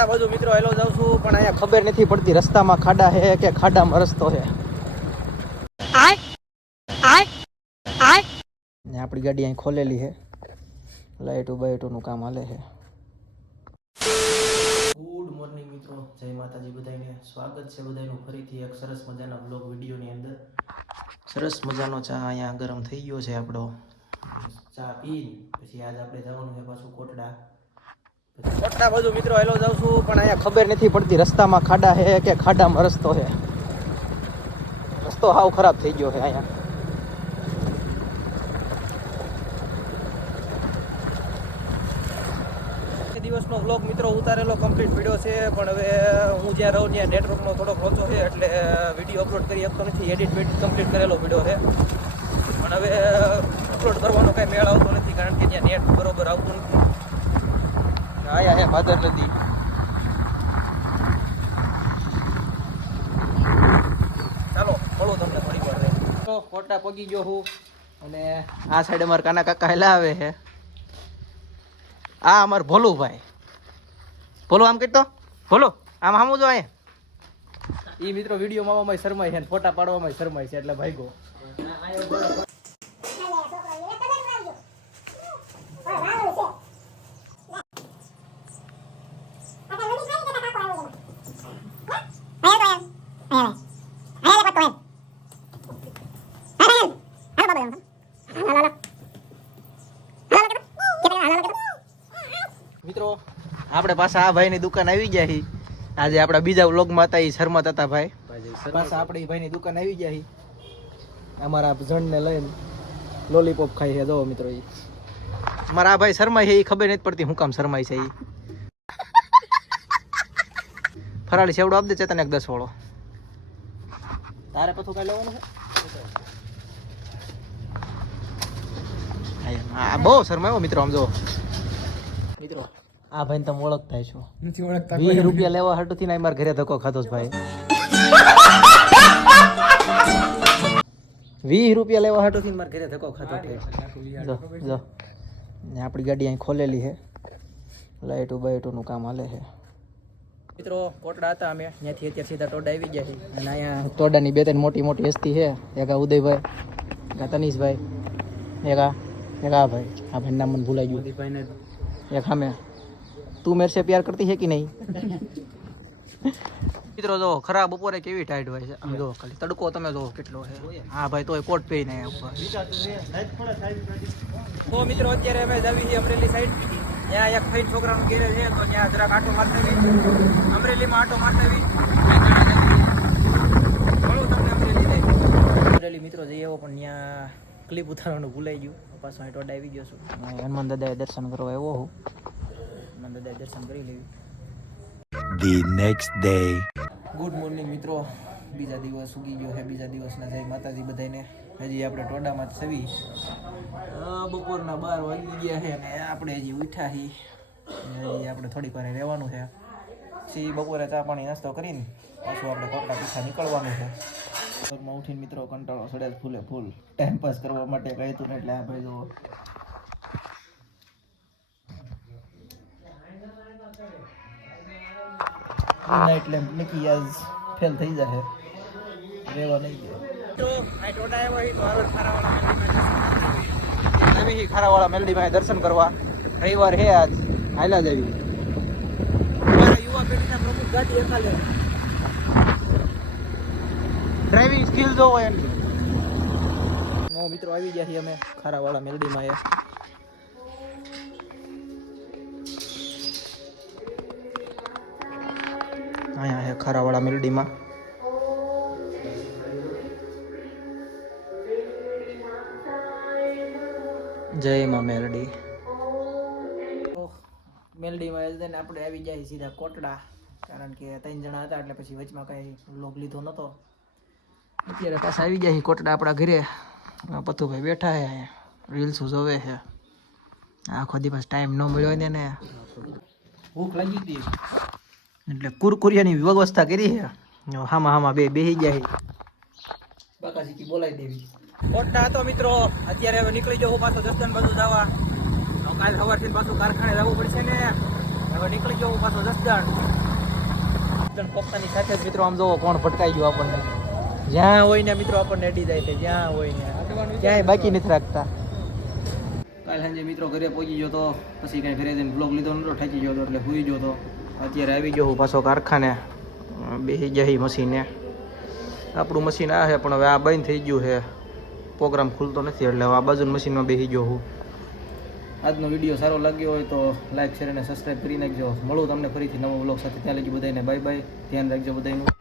કોટડા બાજુ મિત્રો હેલો જાઉં છું પણ અહીંયા ખબર નથી પડતી રસ્તામાં ખાડા છે કે ખાડામાં રસ્તો છે. આપણી ગાડી અહીં ખોલેલી છે, લાઇટો બાઇટોનું કામ હાલે છે. ગુડ મોર્નિંગ મિત્રો, જય માતાજી બધાને. સ્વાગત છે બધાનું ફરીથી એક સરસ મજાના બ્લોગ વિડીયોની અંદર. સરસ મજાનો ચા અહીંયા ગરમ થઈ ગયો છે આપણો. ચા પી પછી આજ આપણે જવાનું છે પાછું કોટડા. કોટડા બાજુ મિત્રો હેલો જાઉં છું પણ અહીંયા ખબર નથી પડતી રસ્તામાં ખાડા છે કે ખાડામાં રસ્તો છે. રસ્તો હાવ ખરાબ થઈ ગયો છે અહીંયા. દિવસનો વ્લોગ મિત્રો ઉતારેલો કમ્પ્લીટ વિડીયો છે પણ હવે હું જ્યાં રહું ત્યાં નેટવર્કનો થોડોક લોચો છે એટલે વિડીયો અપલોડ કરી શકતો નથી. એડિટ કમ્પ્લીટ કરેલો વિડીયો છે પણ હવે અપલોડ કરવાનો કાંઈ મેળ આવતો નથી કારણ કે ત્યાં નેટ બરોબર આવતું નથી. આયા હે ભાદર નદી. ચાલો મળું તમને થોડી વાર રહી. તો કોટા પગી ગયો હું અને આ સાઈડ અમારા કાના કાકા હેલા આવે છે. આ અમાર ભોલુભાઈ, ભોલું આમ કહેતો ભોલો આમ સામું જો અહીંયા. એ મિત્રો વિડીયો માવામાં શરમાય છે ને ફોટા પાડવામાં શરમાય છે એટલે ભાઈ ગો. મિત્રો આપણે પાછા આ ભાઈની દુકાન આવી ગયા છીએ. આજે આપણા બીજા વ્લોગમાં હતા એ શર્મા હતા ભાઈ. પાછા આપણે ભાઈની દુકાન આવી ગયા છીએ. અમારા જણને લઈને લોલીપોપ ખાઈ છે. જો મિત્રો એ મારા આ ભાઈ શર્માય છે, એ ખબર નથી પડતી હું કામ શર્માય છે. એ ફરાળી સેવડો આપી દે ચેતન એક 10 વાળો. તારે પથું કઈ લેવાનું છે? આ બહુ શર્માયો મિત્રો. આમ જો મિત્રો આ ભાઈ તમે ઓળખતા છો? નથી ઓળખતા. 20 રૂપિયા લેવા હાટુથી ના મારા ઘરે ધક્કો ખાધો છે ભાઈ. 20 રૂપિયા લેવા હાટુથી મારા ઘરે ધક્કો ખાધો છે. જો જો આપણી ગાડી અહીં ખોલેલી છે, લાઇટો બાઇટોનું કામ હાલે છે. મિત્રો કોટડા હતા અમે, ત્યાંથી અત્યારે સીધા ટોડા આવી ગયા છીએ અને અહીંયા ટોડાની 2-3 મોટી મોટી હસ્તી છે. એક આ ઉદયભાઈ, એક આ તનીશભાઈ, એક આ ભાઈ. આ ભાઈ નામ મને ભૂલાઈ ગયું. એક હમે તું મેરે સે પ્યાર કરતી હે કે નહીં? મિત્રો જો ખરા બપોરે કેવી ટાઈટ હોય છે. આમ જો ખાલી તડકો તમે જો કેટલો છે. હા ભાઈ તોય કોટ પહેરીને ઉપર. તો મિત્રો અત્યારે અમે જાવી છીએ અમરેલી સાઈડ. ત્યાં એક ફાઈન છોકરાનું ગેરેજ છે તો ત્યાં જરાક આટો મારતા આવી. અમરેલીમાં આટો મારતા આવી. અમરેલી મિત્રો જઈએ એવો પણ ત્યાં ક્લિપ ઉતારવાનું ભૂલાઈ ગયું. પાછો અહીં ટોડા આવી ગયો છું. હનુમાન દાદાએ દર્શન કરવા આવ્યો હું. હનુમાન દાદાએ દર્શન કરી લેવું. The next day. Good morning મિત્રો, બીજા દિવસ ઉગી ગયો છે. બીજા દિવસના જય માતાજી બધાને. હજી આપણે ટોડામાં જ છવી. બપોરના 12 વાગી ગયા છે અને આપણે હજી ઉઠ્યા છીએ. હજી આપણે થોડીક વાર રહેવાનું છે. પછી બપોરે ચા પાણી નાસ્તો કરીને પાછું આપણે કોટડા પીછા નીકળવાનું છે. ઘરમાં ઉઠીને મિત્રો કંટાળો સડેલ ફૂલે ફૂલ. ટાઈમ પાસ કરવા માટે કહી તું ને એટલે આ ભાઈ જો નાઇટ લેમ્પ નક્કી આજ ફેલ થઈ જશે. રેવા નહીં ગયો તો આ ટોડા આવ્યો હી તો હાલ ખારાવાળા મેલડીમાં દર્શન કરવા. રવિવાર હે આજ હાલા દેવી. અમારા યુવા પેઢીના પ્રમુખ ગાડી એકાલે ડ્રાઇવિંગ સ્કિલ જો હોય એની. મિત્રો આવી ગયા છીએ અમે ખારાવાળા મેલડીમાં. અહીંયા છે ખારાવાળા મેલડીમાં. જય માં મેલડી. મેલડીમાં આપણે આવી જાય સીધા કોટડા કારણ કે 3 જણા હતા એટલે પછી વચમાં કઈ વ્લોગ લીધો નતો. અત્યારે પાછા આવી જાય કોટડા આપણા ઘરે. પથુભાઈ બેઠા છે રીલ્સ જોવે છે. આખો દિવસ ટાઈમ ન મળ્યો હોય ને ભૂખ લાગી હતી એટલે કુરકુરિયાની વ્યવસ્થા કરી છે. હામાં બેસી જાય. બાકાજી બોલાવી દેવી. કોટડા હતો મિત્રો. અત્યારે હવે નીકળી જાઉં પાછો જસદણ બાજુ જવા. કાલ સવારથી પાછું કારખાને જવું પડશે ને હવે નીકળી જવું પાછો 10 જણ પપ્પાની સાથે જ મિત્રો આમ જોવો કોણ ભટકાઈ ગયું આપણને જ્યાં હોય ને મિત્રો આપણને અડી જાય છે જ્યાં હોય ને ક્યાંય બાકી નથી રાખતા કાલે સાંજે મિત્રો ઘરે પહોંચી ગયો તો પછી કાંઈ ઘરે જઈને બ્લોગ લીધો નતો ઠાકી ગયો હતો એટલે સૂઈ ગયો તો અત્યારે આવી ગયો હું પાછો કારખાને બેસી જઈ મશીને આપણું મશીન આ છે પણ હવે આ બંધ થઈ ગયું છે પ્રોગ્રામ ખુલતો નથી એટલે હવે આ બાજુનું મશીનમાં બેસી ગયો હું આજનો વિડીયો સારો લાગ્યો હોય તો લાઈક શેર અને સબસ્ક્રાઈબ કરી નાખજો મળું તમને ફરીથી નવો બ્લોગ સાથે ત્યાં લગી બધાને બાય બાય ધ્યાન રાખજો બધાનું